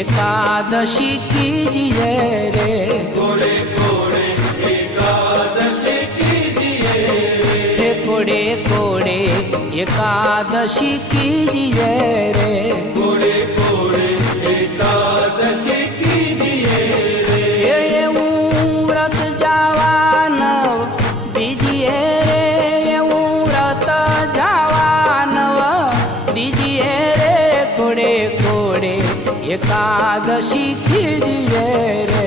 एकादशी कीजिए रे, कोड़े कोड़े एकादशी कीजिए, हे कोड़े कोड़े एकादशी कीजिए रे, कोड़े कोड़े एकादशी कीजिए रे, એવું વ્રત જવાનું દીજીએ રે, એવું વ્રત જવાનું દીજીએ રે, કોડે કોડે એકાદશી कीजिए रे।